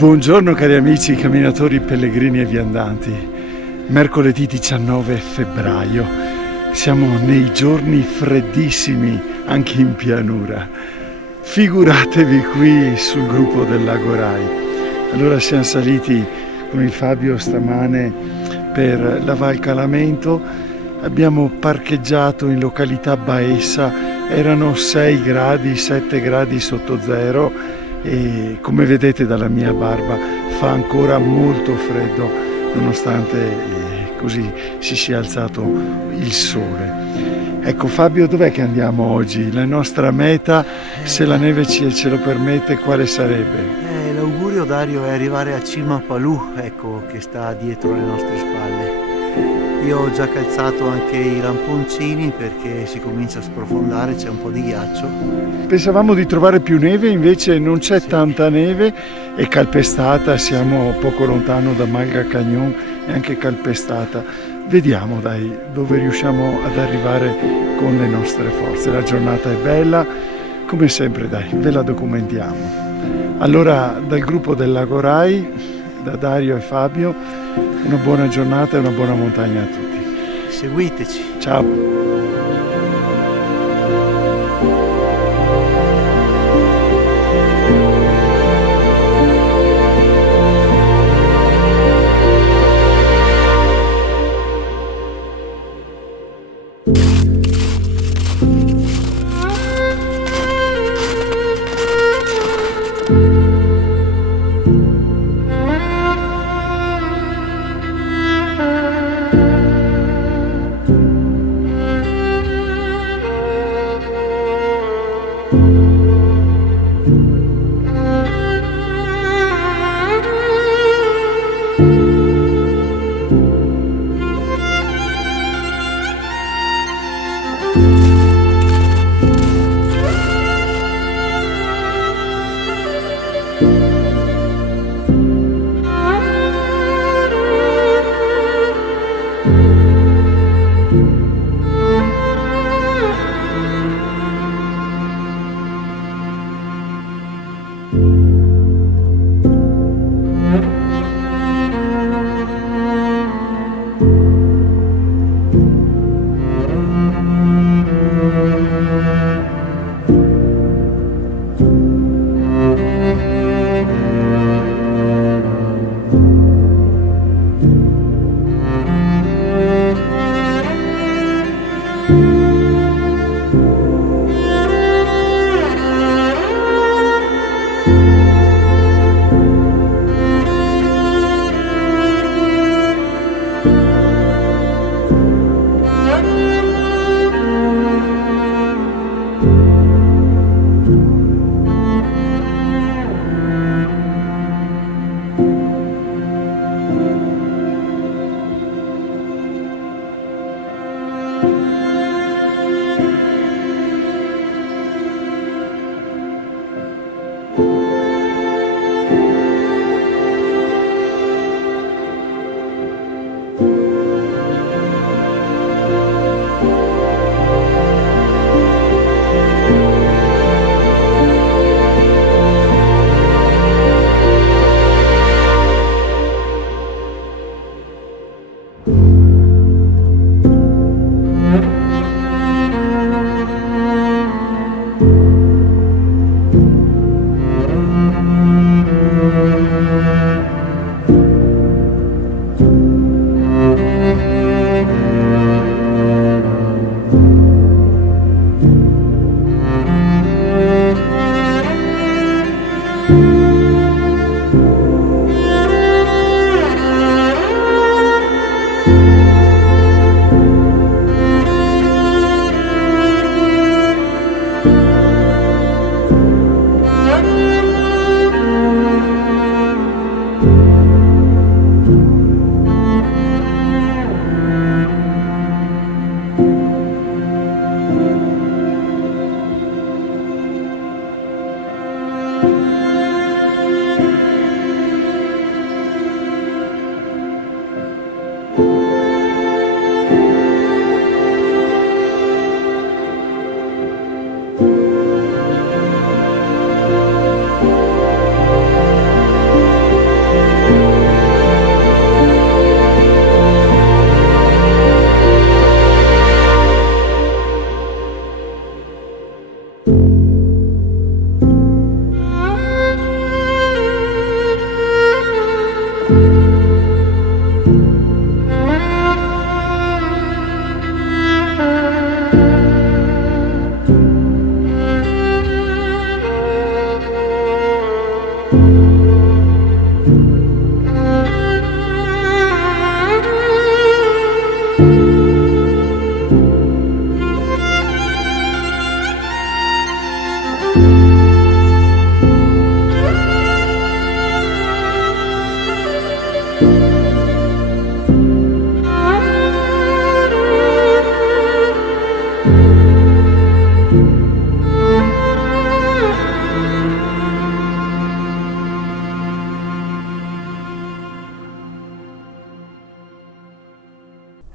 Buongiorno cari amici, camminatori, pellegrini e viandanti. Mercoledì 19 febbraio. Siamo nei giorni freddissimi anche in pianura. Figuratevi qui sul gruppo del Lago Rai. Allora siamo saliti con il Fabio stamane per la Val Calamento. Abbiamo parcheggiato in località Baessa. Erano 6 gradi, 7 gradi sotto zero. E come vedete dalla mia barba fa ancora molto freddo nonostante così si sia alzato il sole. Ecco Fabio, dov'è che andiamo oggi? La nostra meta, se la neve ce lo permette, quale sarebbe? L'augurio, Dario, è arrivare a Cima Palù, ecco, che sta dietro le nostre spalle. Io ho già calzato anche i lamponcini perché si comincia a sprofondare, c'è un po' di ghiaccio. Pensavamo di trovare più neve, invece non c'è tanta neve, è calpestata, siamo poco lontano da Malga Canyon, è anche calpestata. Vediamo dai dove riusciamo ad arrivare con le nostre forze. La giornata è bella, come sempre dai, ve la documentiamo. Allora dal gruppo del Lago Rai, da Dario e Fabio, una buona giornata e una buona montagna a tutti. Seguiteci. Ciao.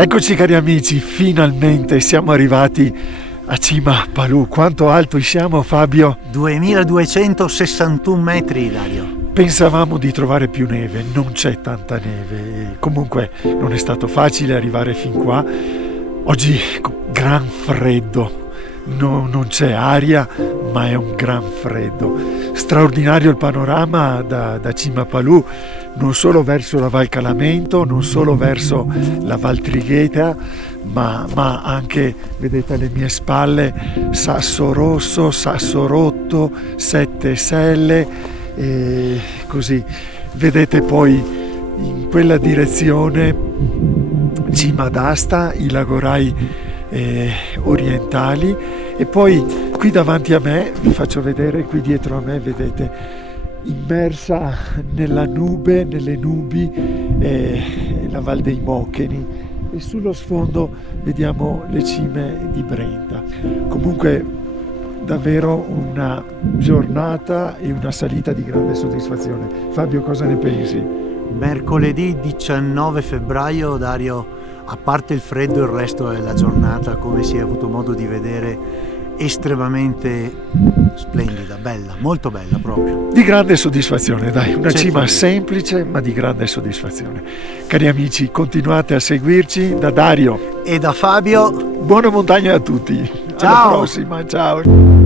Eccoci cari amici, finalmente siamo arrivati a Cima Palù. Quanto alto siamo, Fabio? 2261 metri, Dario. Pensavamo di trovare più neve, non c'è tanta neve, comunque non è stato facile arrivare fin qua. Oggi gran freddo, non c'è aria, ma è un gran freddo. Straordinario il panorama da Cima Palù, non solo verso la Val Calamento, non solo verso la Val Trigheta, ma anche, vedete alle mie spalle, Sasso Rosso, Sasso Rotto, Sette Selle, e così vedete poi in quella direzione Cima d'Asta, i Lagorai orientali, e poi qui davanti a me, vi faccio vedere, qui dietro a me vedete immersa nelle nubi la Val dei Mocheni, e sullo sfondo vediamo le cime di Brenta. Comunque davvero una giornata e una salita di grande soddisfazione. Fabio, cosa ne pensi? Mercoledì 19 febbraio, Dario, a parte il freddo, il resto della giornata, come si è avuto modo di vedere, estremamente splendida, bella, molto bella proprio. Di grande soddisfazione, dai, una cima Certamente. semplice ma di grande soddisfazione. Cari amici, continuate a seguirci. Da Dario E da Fabio, buona montagna a tutti. Ciao. Alla prossima, ciao.